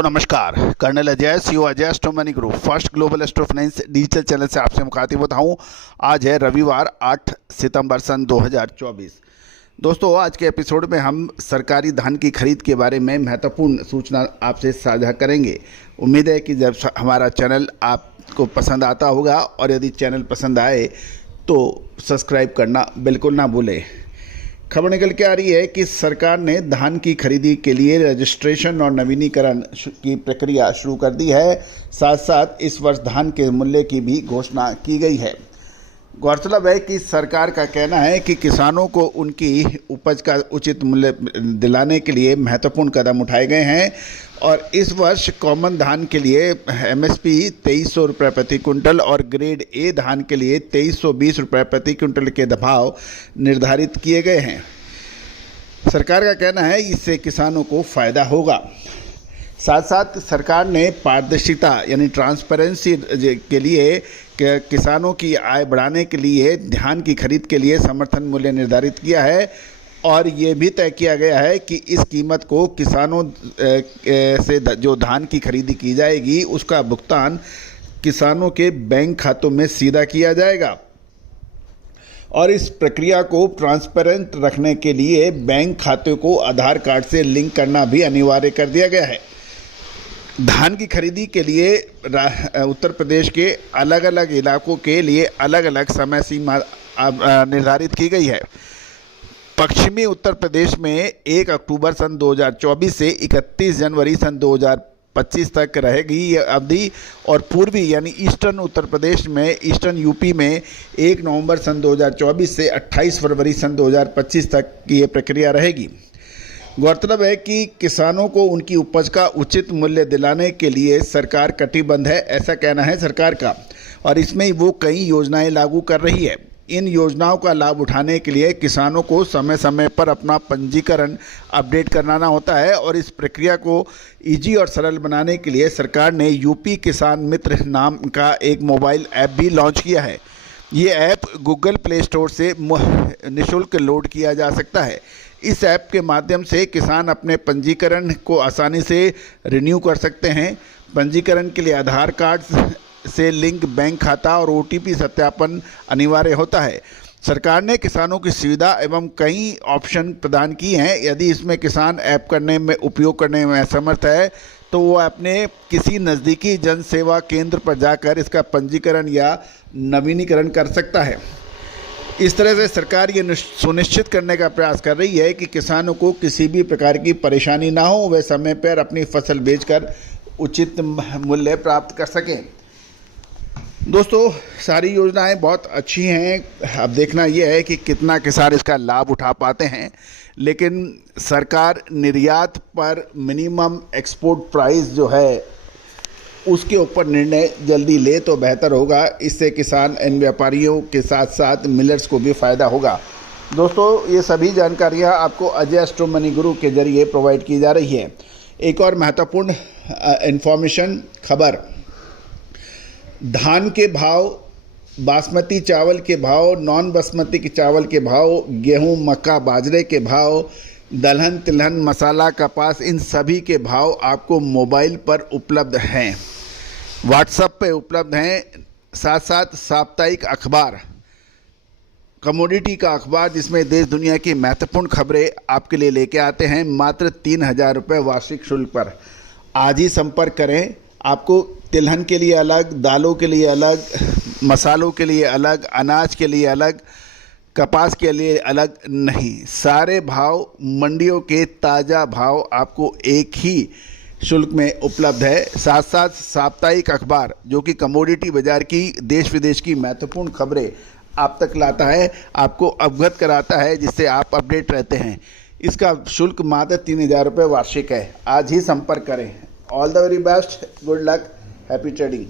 दोस्तों नमस्कार। Colonel Ajay CO Ajay astro money group first global astro finance digital channel से आपसे मुखातिब होता हूं। आज है रविवार 8 सितंबर सन 2024। दोस्तों आज के एपिसोड में हम सरकारी धान की खरीद के बारे में महत्वपूर्ण सूचना आपसे साझा करेंगे। उम्मीद है कि जब हमारा चैनल आपको पसंद आता होगा और यदि चैनल पसंद आए तो सब्सक्राइब करना बिल्कुल ना भूलें। खबर निकल के आ रही है कि सरकार ने धान की खरीदी के लिए रजिस्ट्रेशन और नवीनीकरण की प्रक्रिया शुरू कर दी है। साथ साथ इस वर्ष धान के मूल्य की भी घोषणा की गई है। गौरतलब है कि सरकार का कहना है कि किसानों को उनकी उपज का उचित मूल्य दिलाने के लिए महत्वपूर्ण कदम उठाए गए हैं और इस वर्ष कॉमन धान के लिए एमएसपी 2300 रुपये प्रति क्विंटल और ग्रेड ए धान के लिए 2320 रुपये प्रति क्विंटल के भाव निर्धारित किए गए हैं। सरकार का कहना है इससे किसानों को फ़ायदा होगा। साथ साथ सरकार ने पारदर्शिता यानी ट्रांसपेरेंसी के लिए किसानों की आय बढ़ाने के लिए धान की खरीद के लिए समर्थन मूल्य निर्धारित किया है और ये भी तय किया गया है कि इस कीमत को किसानों से जो धान की खरीदी की जाएगी उसका भुगतान किसानों के बैंक खातों में सीधा किया जाएगा और इस प्रक्रिया को ट्रांसपेरेंट रखने के लिए बैंक खाते को आधार कार्ड से लिंक करना भी अनिवार्य कर दिया गया है। धान की खरीदी के लिए उत्तर प्रदेश के अलग अलग इलाकों के लिए अलग अलग समय सीमा निर्धारित की गई है। पश्चिमी उत्तर प्रदेश में 1 अक्टूबर सन 2024 से 31 जनवरी सन 2025 तक रहेगी ये अवधि और पूर्वी यानी ईस्टर्न उत्तर प्रदेश में ईस्टर्न यूपी में 1 नवंबर सन 2024 से 28 फरवरी सन 2025 तक की ये प्रक्रिया रहेगी। गौरतलब है कि किसानों को उनकी उपज का उचित मूल्य दिलाने के लिए सरकार कटिबद्ध है, ऐसा कहना है सरकार का, और इसमें वो कई योजनाएं लागू कर रही है। इन योजनाओं का लाभ उठाने के लिए किसानों को समय समय पर अपना पंजीकरण अपडेट कराना होता है और इस प्रक्रिया को इजी और सरल बनाने के लिए सरकार ने यूपी किसान मित्र नाम का एक मोबाइल ऐप भी लॉन्च किया है। ये ऐप गूगल प्ले स्टोर से निःशुल्क लोड किया जा सकता है। इस ऐप के माध्यम से किसान अपने पंजीकरण को आसानी से रिन्यू कर सकते हैं। पंजीकरण के लिए आधार कार्ड से लिंक बैंक खाता और ओटीपी सत्यापन अनिवार्य होता है। सरकार ने किसानों की सुविधा एवं कई ऑप्शन प्रदान किए हैं। यदि इसमें किसान ऐप उपयोग करने में असमर्थ है तो वो अपने किसी नज़दीकी जन सेवा केंद्र पर जाकर इसका पंजीकरण या नवीनीकरण कर सकता है। इस तरह से सरकार ये सुनिश्चित करने का प्रयास कर रही है कि किसानों को किसी भी प्रकार की परेशानी ना हो, वे समय पर अपनी फसल बेचकर उचित मूल्य प्राप्त कर सकें। दोस्तों सारी योजनाएं बहुत अच्छी हैं। अब देखना यह है कि कितना किसान इसका लाभ उठा पाते हैं, लेकिन सरकार निर्यात पर मिनिमम एक्सपोर्ट प्राइस जो है उसके ऊपर निर्णय जल्दी ले तो बेहतर होगा। इससे किसान इन व्यापारियों के साथ साथ मिलर्स को भी फ़ायदा होगा। दोस्तों ये सभी जानकारियां आपको अजय एस्ट्रो मनी गुरु के जरिए प्रोवाइड की जा रही है। एक और महत्वपूर्ण इन्फॉर्मेशन खबर, धान के भाव, बासमती चावल के भाव, नॉन बासमती के चावल के भाव, गेहूं, मक्का, बाजरे के भाव, दलहन, तिलहन, मसाला, कपास, इन सभी के भाव आपको मोबाइल पर उपलब्ध हैं, व्हाट्सएप पे उपलब्ध हैं। साथ साथ साप्ताहिक अखबार, कमोडिटी का अखबार जिसमें देश दुनिया की महत्वपूर्ण खबरें आपके लिए लेके आते हैं मात्र 3000 रुपये वार्षिक शुल्क पर। आज ही संपर्क करें। आपको तिलहन के लिए अलग, दालों के लिए अलग, मसालों के लिए अलग, अनाज के लिए अलग, कपास के लिए अलग नहीं, सारे भाव मंडियों के ताज़ा भाव आपको एक ही शुल्क में उपलब्ध है। साथ साथ साप्ताहिक अखबार जो कि कमोडिटी बाज़ार की देश विदेश की महत्वपूर्ण खबरें आप तक लाता है, आपको अवगत कराता है, जिससे आप अपडेट रहते हैं। इसका शुल्क मात्र 3000 रुपये वार्षिक है। आज ही संपर्क करें। All the very best, good luck, happy trading.